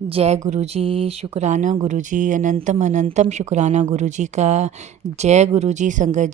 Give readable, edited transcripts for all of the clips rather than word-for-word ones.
जय गुरुजी, शुक्राना गुरुजी, अनंतम अनंतम शुक्राना गुरुजी का। जय गुरुजी। संगत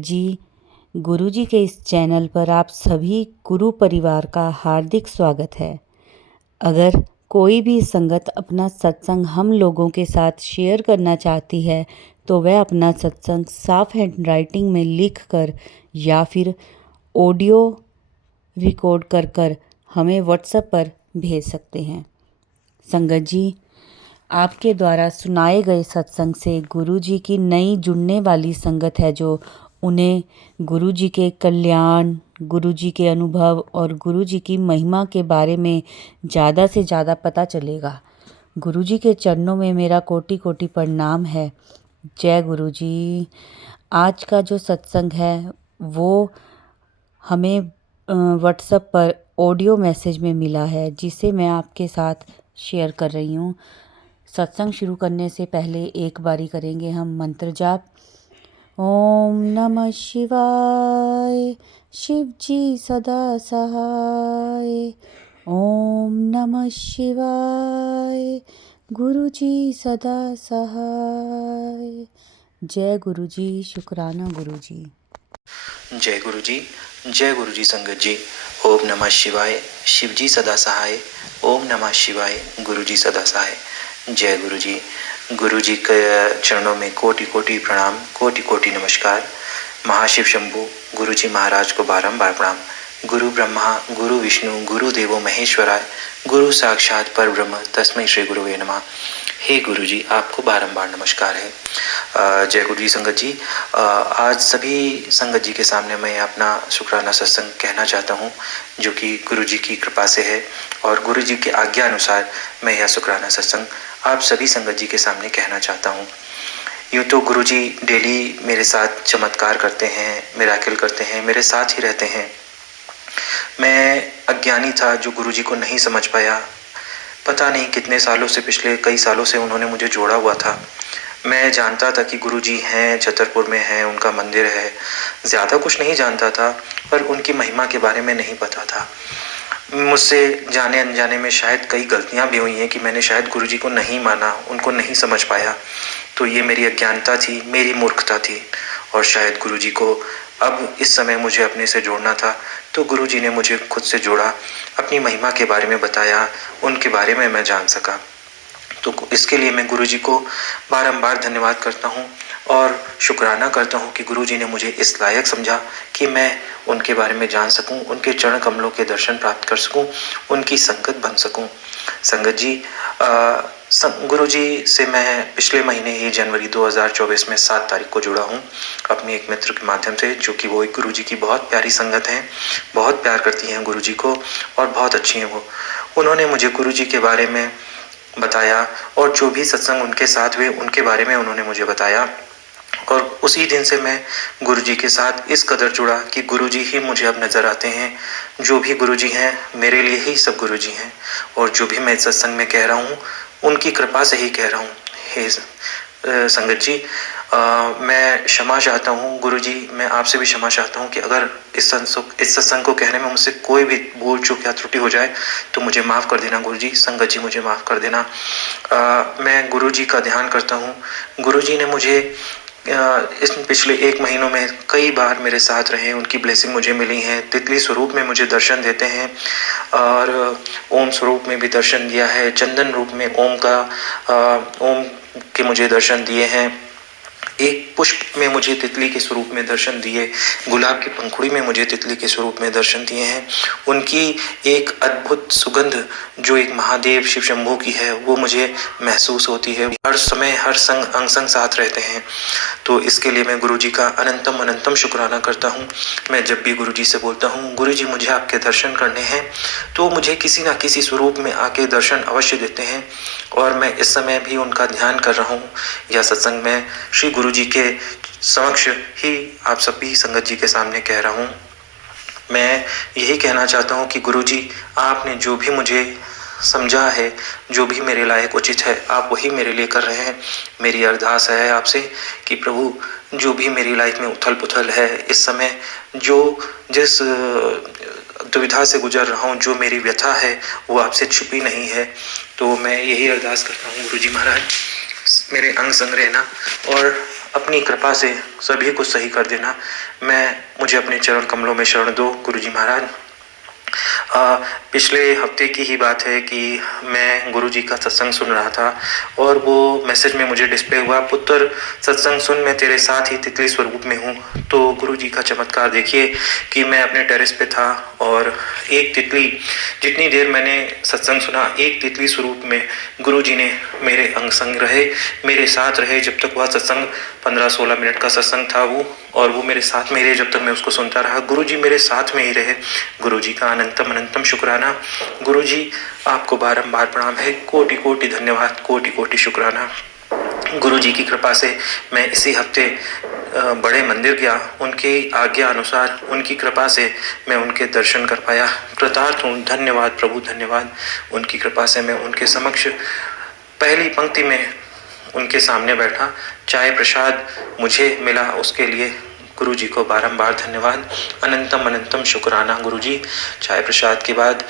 जी, गुरुजी के इस चैनल पर आप सभी गुरु परिवार का हार्दिक स्वागत है। अगर कोई भी संगत अपना सत्संग हम लोगों के साथ शेयर करना चाहती है तो वह अपना सत्संग साफ हैंडराइटिंग में लिख कर या फिर ऑडियो रिकॉर्ड कर हमें व्हाट्सएप पर भेज सकते हैं। संगत जी, आपके द्वारा सुनाए गए सत्संग से गुरुजी की नई जुड़ने वाली संगत है जो उन्हें गुरुजी के कल्याण, गुरुजी के अनुभव और गुरुजी की महिमा के बारे में ज़्यादा से ज़्यादा पता चलेगा। गुरुजी के चरणों में मेरा कोटि कोटि प्रणाम है। जय गुरुजी। आज का जो सत्संग है वो हमें व्हाट्सएप पर ऑडियो मैसेज में मिला है, जिसे मैं आपके साथ शेयर कर रही हूँ। सत्संग शुरू करने से पहले एक बारी करेंगे हम मंत्र जाप। ओम नमः शिवाय, शिव जी सदा सहाय। ओम नमः शिवाय, गुरु जी सदा सहाय। जय गुरु जी, शुक्राना गुरु जी। जय गुरु जी, जय गुरु जी। संगत जी, ओम नमः शिवाय, शिव जी सदा सहाय। ओम नमः शिवाय, गुरु जी सदा सहाय। जय गुरु जी। गुरु जी के चरणों में कोटि कोटि प्रणाम, कोटि कोटि नमस्कार। महाशिव शंभु गुरु जी महाराज को बारंबार प्रणाम। गुरु ब्रह्मा गुरु विष्णु गुरु देवो महेश्वराय, गुरु साक्षात पर ब्रह्म तस्मै श्री गुरुवे नमः। हे गुरु जी, आपको बारंबार नमस्कार है। जय गुरु जी। संगत जी, आज सभी संगत जी के सामने मैं अपना शुक्राना सत्संग कहना चाहता हूँ, जो कि गुरु जी की कृपा से है और गुरु जी के आज्ञा अनुसार मैं यह शुक्राना सत्संग आप सभी संगत जी के सामने कहना चाहता हूँ। यूँ तो गुरु जी डेली मेरे साथ चमत्कार करते हैं, मिराकिल करते हैं, मेरे साथ ही रहते हैं। मैं अज्ञानी था जो गुरु जी को नहीं समझ पाया। पता नहीं कितने सालों से, पिछले कई सालों से उन्होंने मुझे जोड़ा हुआ था। मैं जानता था कि गुरु जी हैं, छतरपुर में हैं, उनका मंदिर है। ज़्यादा कुछ नहीं जानता था, पर उनकी महिमा के बारे में नहीं पता था। मुझसे जाने अनजाने में शायद कई गलतियां भी हुई हैं कि मैंने शायद गुरु जी को नहीं माना, उनको नहीं समझ पाया। तो ये मेरी अज्ञानता थी, मेरी मूर्खता थी। और शायद गुरु जी को अब इस समय मुझे अपने से जोड़ना था, तो गुरु जी ने मुझे खुद से जोड़ा, अपनी महिमा के बारे में बताया, उनके बारे में मैं जान सका। तो इसके लिए मैं गुरु जी को बारंबार धन्यवाद करता हूँ और शुक्राना करता हूँ कि गुरु जी ने मुझे इस लायक समझा कि मैं उनके बारे में जान सकूँ, उनके चरण कमलों के दर्शन प्राप्त कर सकूँ, उनकी संगत बन सकूँ। संगत जी, गुरु जी से मैं पिछले महीने ही जनवरी 2024 में 7 तारीख को जुड़ा हूँ अपने एक मित्र के माध्यम से, जो कि वो एक गुरु जी की बहुत प्यारी संगत हैं, बहुत प्यार करती हैं गुरु जी को और बहुत अच्छी हैं वो। उन्होंने मुझे गुरु जी के बारे में बताया और जो भी सत्संग उनके साथ हुए उनके बारे में उन्होंने मुझे बताया। और उसी दिन से मैं गुरु जी के साथ इस कदर जुड़ा कि गुरु जी ही मुझे अब नज़र आते हैं। जो भी गुरु जी हैं मेरे लिए ही सब गुरु जी हैं, और जो भी मैं सत्संग में कह रहा हूँ उनकी कृपा से ही कह रहा हूँ। हे संगत जी, मैं क्षमा चाहता हूँ गुरु जी, मैं आपसे भी क्षमा चाहता हूँ कि अगर इस सत्संग को कहने में मुझसे कोई भी भूल चूक या त्रुटि हो जाए तो मुझे माफ़ कर देना गुरु जी। संगत जी, मुझे माफ़ कर देना। मैं गुरु जी का ध्यान करता हूँ। गुरु जी ने मुझे इस पिछले 1 महीनों में कई बार मेरे साथ रहे, उनकी ब्लेसिंग मुझे मिली है। तितली स्वरूप में मुझे दर्शन देते हैं और ओम स्वरूप में भी दर्शन दिया है। चंदन रूप में ओम के मुझे दर्शन दिए हैं। एक पुष्प में मुझे तितली के स्वरूप में दर्शन दिए, गुलाब की पंखुड़ी में मुझे तितली के स्वरूप में दर्शन दिए हैं। उनकी एक अद्भुत सुगंध जो एक महादेव शिव शंभू की है वो मुझे महसूस होती है। हर समय हर अंग संग साथ रहते हैं। तो इसके लिए मैं गुरु जी का अनंतम अनंतम शुक्राना करता हूँ। मैं जब भी गुरु जी से बोलता हूँ गुरु जी मुझे आपके दर्शन करने हैं, तो मुझे किसी ना किसी स्वरूप में आके दर्शन अवश्य देते हैं। और मैं इस समय भी उनका ध्यान कर रहा हूँ या सत्संग में श्री गुरु जी के समक्ष ही आप सभी संगत जी के सामने कह रहा हूँ। मैं यही कहना चाहता हूँ कि गुरु जी, आपने जो भी मुझे समझा है, जो भी मेरे लायक उचित है, आप वही मेरे लिए कर रहे हैं। मेरी अरदास है आपसे कि प्रभु, जो भी मेरी लाइफ में उथल पुथल है इस समय, जो जिस दुविधा से गुजर रहा हूँ, जो मेरी व्यथा है वो आपसे छुपी नहीं है। तो मैं यही अरदास करता हूँ गुरुजी महाराज, मेरे अंग संग रहना और अपनी कृपा से सभी कुछ सही कर देना। मुझे अपने चरण कमलों में शरण दो गुरुजी महाराज। पिछले हफ्ते की ही बात है कि मैं गुरुजी का सत्संग सुन रहा था और वो मैसेज में मुझे डिस्प्ले हुआ, पुत्र सत्संग सुन, मैं तेरे साथ ही तितली स्वरूप में हूँ। तो गुरुजी का चमत्कार देखिए कि मैं अपने टेरेस पे था और एक तितली, जितनी देर मैंने सत्संग सुना, एक तितली स्वरूप में गुरुजी ने मेरे अंग संग रहे, मेरे साथ रहे जब तक वह सत्संग 15-16 मिनट का सत्संग था और वो मेरे साथ में ही रहे जब तक मैं उसको सुनता रहा। गुरुजी मेरे साथ में ही रहे। गुरुजी का अनंतम अनंतम शुक्राना। गुरुजी आपको बारंबार प्रणाम है, कोटि कोटि धन्यवाद, कोटि कोटि शुक्राना। गुरुजी की कृपा से मैं इसी हफ्ते बड़े मंदिर गया, उनकी आज्ञा अनुसार, उनकी कृपा से मैं उनके दर्शन कर पाया। कृतार्थ हूँ, धन्यवाद प्रभु, धन्यवाद। उनकी कृपा से मैं उनके समक्ष पहली पंक्ति में उनके सामने बैठा। चाय प्रसाद मुझे मिला, उसके लिए गुरुजी को बारंबार धन्यवाद, अनंतम अनंतम शुक्राना गुरुजी। चाय प्रसाद के बाद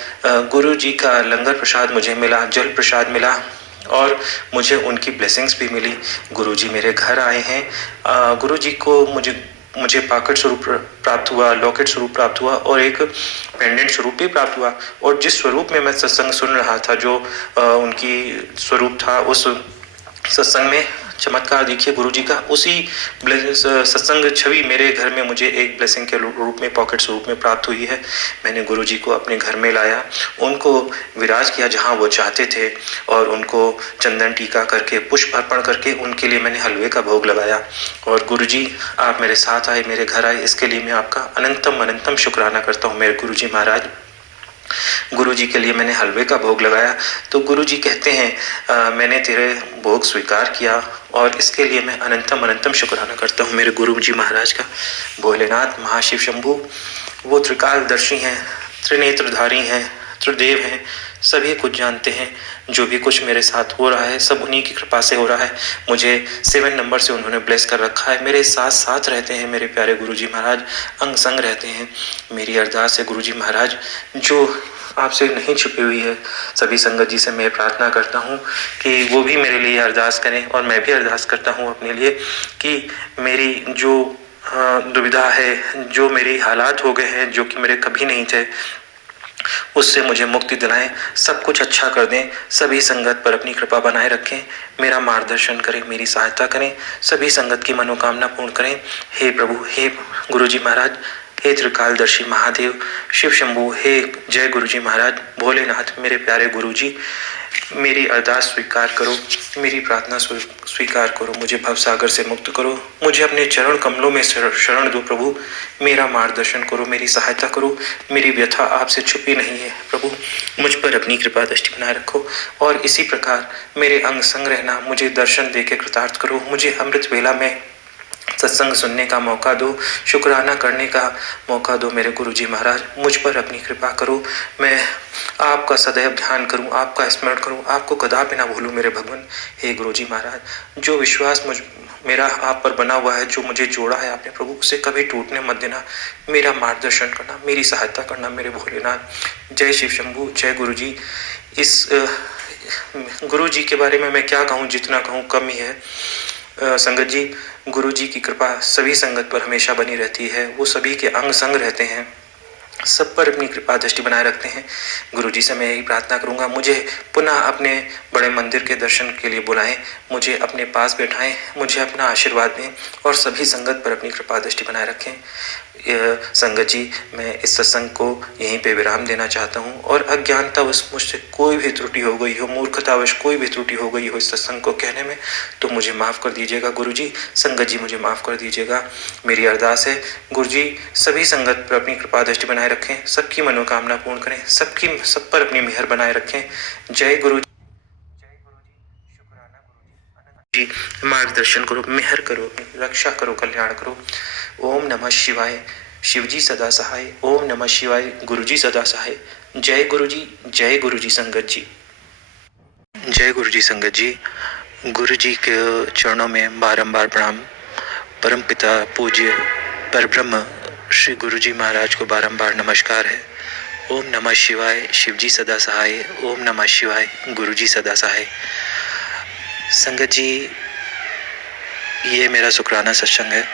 गुरुजी का लंगर प्रसाद मुझे मिला, जल प्रसाद मिला और मुझे उनकी ब्लेसिंग्स भी मिली। गुरुजी मेरे घर आए हैं। गुरुजी को मुझे पाकट स्वरूप प्राप्त हुआ, लॉकेट स्वरूप प्राप्त हुआ और एक पेंडेंट स्वरूप भी प्राप्त हुआ। और जिस स्वरूप में मैं सत्संग सुन रहा था, जो उनकी स्वरूप था, उस सत्संग में चमत्कार देखिए गुरुजी का। उसी सत्संग छवि मेरे घर में मुझे एक ब्लेसिंग के रूप में, पॉकेट स्वरूप में प्राप्त हुई है। मैंने गुरुजी को अपने घर में लाया, उनको विराज किया जहां वो चाहते थे और उनको चंदन टीका करके, पुष्प अर्पण करके उनके लिए मैंने हलवे का भोग लगाया। और गुरुजी आप मेरे साथ आए, मेरे घर आए, इसके लिए मैं आपका अनंतम अनंतम शुक्राना करता हूँ मेरे गुरुजी महाराज। गुरुजी के लिए मैंने हलवे का भोग लगाया तो गुरुजी कहते हैं मैंने तेरे भोग स्वीकार किया और इसके लिए मैं अनंतम अनंतम शुक्राना करता हूँ मेरे गुरुजी महाराज का। भोलेनाथ महाशिव शंभू वो त्रिकालदर्शी हैं, त्रिनेत्रधारी हैं, त्रिदेव हैं, सभी कुछ जानते हैं। जो भी कुछ मेरे साथ हो रहा है सब उन्हीं की कृपा से हो रहा है। मुझे 7 नंबर से उन्होंने ब्लेस कर रखा है, मेरे साथ साथ रहते हैं मेरे प्यारे गुरुजी महाराज, अंग संग रहते हैं। मेरी अरदास है गुरुजी महाराज, जो आपसे नहीं छुपी हुई है, सभी संगत जी से मैं प्रार्थना करता हूँ कि वो भी मेरे लिए अरदास करें और मैं भी अरदास करता हूँ अपने लिए कि मेरी जो दुविधा है, जो मेरी हालात हो गए हैं जो कि मेरे कभी नहीं थे, उससे मुझे मुक्ति दिलाएं, सब कुछ अच्छा कर दें। सभी संगत पर अपनी कृपा बनाए रखें, मेरा मार्गदर्शन करें, मेरी सहायता करें, सभी संगत की मनोकामना पूर्ण करें। हे प्रभु, हे गुरुजी महाराज, हे त्रिकालदर्शी महादेव, शिव शंभू, हे जय गुरुजी महाराज, भोलेनाथ, मेरे प्यारे गुरुजी, मेरी अरदास स्वीकार करो, मेरी प्रार्थना स्वीकार करो, मुझे भवसागर से मुक्त करो, मुझे अपने चरण कमलों में शरण दो प्रभु, मेरा मार्गदर्शन करो, मेरी सहायता करो। मेरी व्यथा आपसे छुपी नहीं है प्रभु, मुझ पर अपनी कृपा दृष्टि बनाए रखो और इसी प्रकार मेरे अंग संग रहना, मुझे दर्शन दे के कृतार्थ करो, मुझे अमृत वेला में सत्संग सुनने का मौका दो, शुक्राना करने का मौका दो मेरे गुरुजी महाराज। मुझ पर अपनी कृपा करो, मैं आपका सदैव ध्यान करूं, आपका स्मरण करूं, आपको कदापि ना भूलूं मेरे भगवान। हे गुरुजी महाराज, जो विश्वास मेरा आप पर बना हुआ है, जो मुझे जोड़ा है आपने प्रभु, उसे कभी टूटने मत देना। मेरा मार्गदर्शन करना, मेरी सहायता करना मेरे भोलेनाथ। जय शिव शंभू, जय गुरुजी। इस गुरुजी के बारे में मैं क्या कहूँ, जितना कहूँ कम ही है। संगत जी, गुरु जी की कृपा सभी संगत पर हमेशा बनी रहती है, वो सभी के अंग संग रहते हैं, सब पर अपनी कृपा दृष्टि बनाए रखते हैं। गुरु जी से मैं यही प्रार्थना करूंगा, मुझे पुनः अपने बड़े मंदिर के दर्शन के लिए बुलाएं, मुझे अपने पास बैठाएं, मुझे अपना आशीर्वाद दें और सभी संगत पर अपनी कृपा दृष्टि बनाए रखें। संगत जी, मैं इस सत्संग को यहीं पे विराम देना चाहता हूँ और अज्ञानतावश मुझसे कोई भी त्रुटि हो गई हो, मूर्खतावश कोई भी त्रुटि हो गई हो इस सत्संग को कहने में, तो मुझे माफ़ कर दीजिएगा गुरुजी। संगत जी, मुझे माफ़ कर दीजिएगा। मेरी अरदास है गुरुजी, सभी संगत पर अपनी कृपा दृष्टि बनाए रखें, सबकी मनोकामना पूर्ण करें, सब पर अपनी मेहर बनाए रखें। जय गुरु जी, मार्गदर्शन करो, मेहर करो, रक्षा करो, कल्याण करो। ओम नमः शिवाय, शिवजी सदा सहाय। ओम नमः शिवाय, गुरुजी सदा सहाय। जय गुरुजी, जय गुरुजी संगत जी। जय गुरुजी संगत जी। गुरुजी के चरणों में बारंबार प्रणाम। परम पिता पूज्य परब्रह्म श्री गुरुजी महाराज को बारंबार नमस्कार है। ओम नमः शिवाय, शिवजी सदा सहाय। ओम नमः शिवाय, गुरुजी सदा सहाय। संगत जी, ये मेरा शुक्राना सत्संग है।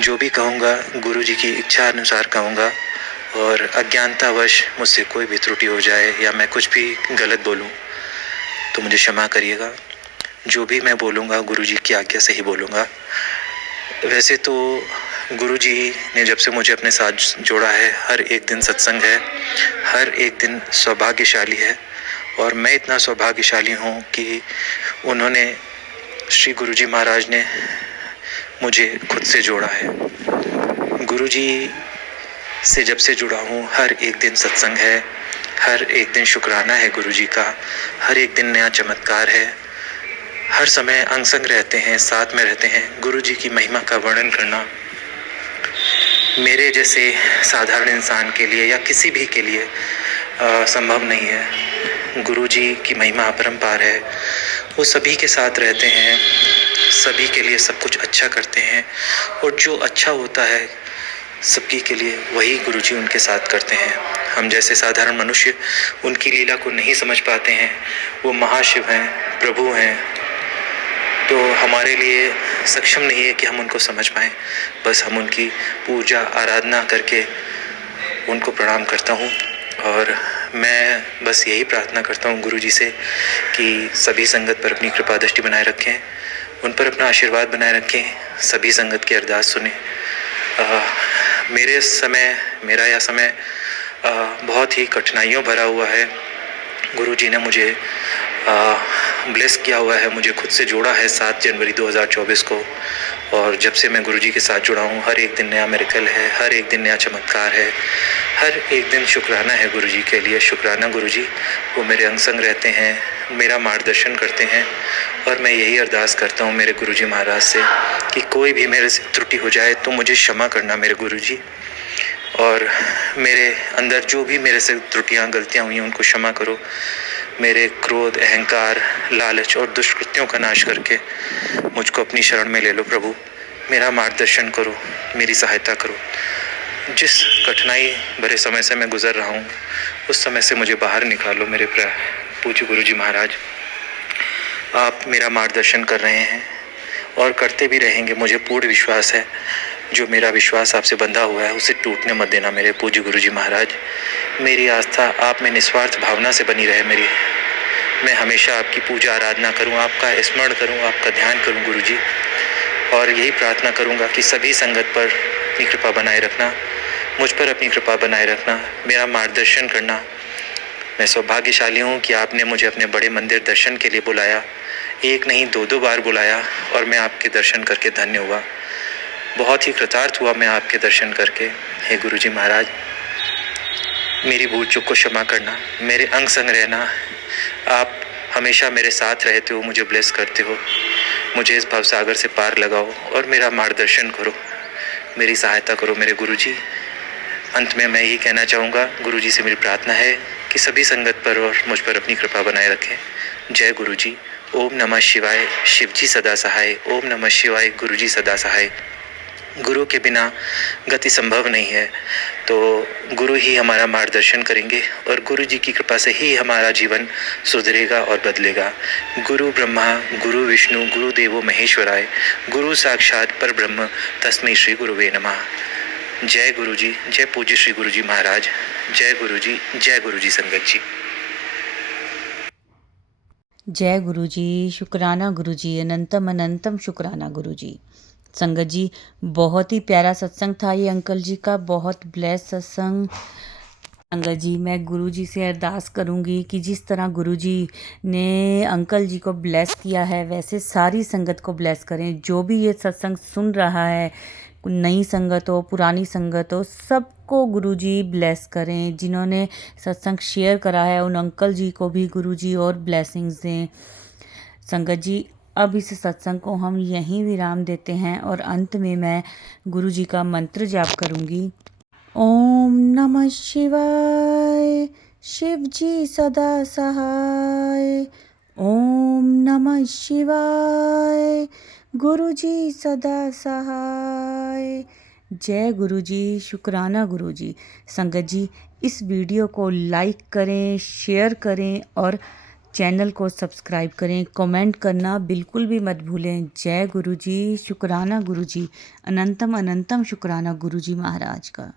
जो भी कहूँगा गुरुजी की इच्छा अनुसार कहूँगा, और अज्ञानतावश मुझसे कोई भी त्रुटि हो जाए या मैं कुछ भी गलत बोलूँ तो मुझे क्षमा करिएगा। जो भी मैं बोलूँगा गुरुजी की आज्ञा से ही बोलूँगा। वैसे तो गुरुजी ने जब से मुझे अपने साथ जोड़ा है, हर एक दिन सत्संग है, हर एक दिन सौभाग्यशाली है। और मैं इतना सौभाग्यशाली हूँ कि उन्होंने, श्री गुरुजी महाराज ने मुझे खुद से जोड़ा है। गुरुजी से जब से जुड़ा हूँ, हर एक दिन सत्संग है, हर एक दिन शुक्राना है गुरुजी का, हर एक दिन नया चमत्कार है। हर समय अंग संग रहते हैं, साथ में रहते हैं। गुरुजी की महिमा का वर्णन करना मेरे जैसे साधारण इंसान के लिए या किसी भी के लिए संभव नहीं है। गुरुजी की महिमा अपरंपार है। वो सभी के साथ रहते हैं, सभी के लिए सब कुछ अच्छा करते हैं, और जो अच्छा होता है सबकी के लिए वही गुरुजी उनके साथ करते हैं। हम जैसे साधारण मनुष्य उनकी लीला को नहीं समझ पाते हैं। वो महाशिव हैं, प्रभु हैं, तो हमारे लिए सक्षम नहीं है कि हम उनको समझ पाएँ। बस हम उनकी पूजा आराधना करके उनको प्रणाम करता हूँ। और मैं बस यही प्रार्थना करता हूँ गुरुजी से कि सभी संगत पर अपनी कृपा दृष्टि बनाए रखें, उन पर अपना आशीर्वाद बनाए रखें, सभी संगत की अरदास सुने। मेरा यह समय बहुत ही कठिनाइयों भरा हुआ है। गुरुजी ने मुझे ब्लेस किया हुआ है, मुझे खुद से जोड़ा है 7 जनवरी 2024 को। और जब से मैं गुरुजी के साथ जुड़ा हूँ, हर एक दिन नया मिरेकल है, हर एक दिन नया चमत्कार है, हर एक दिन शुक्राना है गुरुजी के लिए। शुक्राना गुरुजी, वो मेरे अंग संग रहते हैं, मेरा मार्गदर्शन करते हैं। और मैं यही अरदास करता हूँ मेरे गुरुजी महाराज से कि कोई भी मेरे से त्रुटि हो जाए तो मुझे क्षमा करना मेरे गुरुजी, और मेरे अंदर जो भी मेरे से त्रुटियाँ गलतियाँ हुई हैं उनको क्षमा करो। मेरे क्रोध, अहंकार, लालच और दुष्कृत्यों का नाश करके मुझको अपनी शरण में ले लो प्रभु। मेरा मार्गदर्शन करो, मेरी सहायता करो। जिस कठिनाई भरे समय से मैं गुजर रहा हूँ उस समय से मुझे बाहर निकालो मेरे पूज्य गुरुजी महाराज। आप मेरा मार्गदर्शन कर रहे हैं और करते भी रहेंगे, मुझे पूर्ण विश्वास है। जो मेरा विश्वास आपसे बंधा हुआ है उसे टूटने मत देना मेरे पूज्य गुरुजी महाराज। मेरी आस्था आप में निस्वार्थ भावना से बनी रहे मेरी। मैं हमेशा आपकी पूजा आराधना करूं, आपका स्मरण करूं, आपका ध्यान करूं गुरुजी। और यही प्रार्थना करूंगा कि सभी संगत पर अपनी कृपा बनाए रखना, मुझ पर अपनी कृपा बनाए रखना, मेरा मार्गदर्शन करना। मैं सौभाग्यशाली हूँ कि आपने मुझे अपने बड़े मंदिर दर्शन के लिए बुलाया, एक नहीं 2-2 बार बुलाया, और मैं आपके दर्शन करके धन्य हुआ। बहुत ही कृतार्थ हुआ मैं आपके दर्शन करके। हे गुरुजी महाराज, मेरी भूल चूक को क्षमा करना, मेरे अंग संग रहना। आप हमेशा मेरे साथ रहते हो, मुझे ब्लेस करते हो, मुझे इस भवसागर से पार लगाओ और मेरा मार्गदर्शन करो, मेरी सहायता करो मेरे गुरुजी। अंत में मैं यही कहना चाहूँगा, गुरुजी से मेरी प्रार्थना है कि सभी संगत पर और मुझ पर अपनी कृपा बनाए रखें। जय गुरुजी। ओम नमः शिवाय, शिवजी सदा सहाय। ओम नमः शिवाय, गुरुजी सदा सहाय। गुरु के बिना गति संभव नहीं है, तो गुरु ही हमारा मार्गदर्शन करेंगे और गुरु जी की कृपा से ही हमारा जीवन सुधरेगा और बदलेगा। गुरु ब्रह्मा, गुरु विष्णु, गुरु देवो महेश्वराय, गुरु साक्षात पर ब्रह्म, तस्मै श्री गुरुवे नमः। जय गुरु जी, जय पूज्य श्री गुरु जी महाराज। जय गुरु जी, जय गुरु जी संगत जी। जय गुरु जी, शुक्राना गुरु जी, अनंतम अनंतम शुक्राना गुरु जी। संगत जी, बहुत ही प्यारा सत्संग था ये अंकल जी का, बहुत ब्लेस सत्संग। संगत जी, मैं गुरु जी से अरदास करूंगी कि जिस तरह गुरु जी ने अंकल जी को ब्लेस किया है वैसे सारी संगत को ब्लेस करें। जो भी ये सत्संग सुन रहा है, नई संगत हो, पुरानी संगत हो, सबको गुरुजी ब्लेस करें। जिन्होंने सत्संग शेयर करा है उन अंकल जी को भी गुरुजी और ब्लेसिंग्स दें। संगत जी, अब इस सत्संग को हम यहीं विराम देते हैं और अंत में मैं गुरुजी का मंत्र जाप करूंगी। ओम नमः शिवाय, शिवजी सदा सहाय। ओम नमः शिवाय, गुरुजी सदा सहाय। जय गुरुजी, शुक्राना गुरुजी। संगत जी, इस वीडियो को लाइक करें, शेयर करें और चैनल को सब्सक्राइब करें। कमेंट करना बिल्कुल भी मत भूलें। जय गुरु जी, शुक्राना गुरु जी, अनंतम अनंतम शुक्राना गुरु जी महाराज का।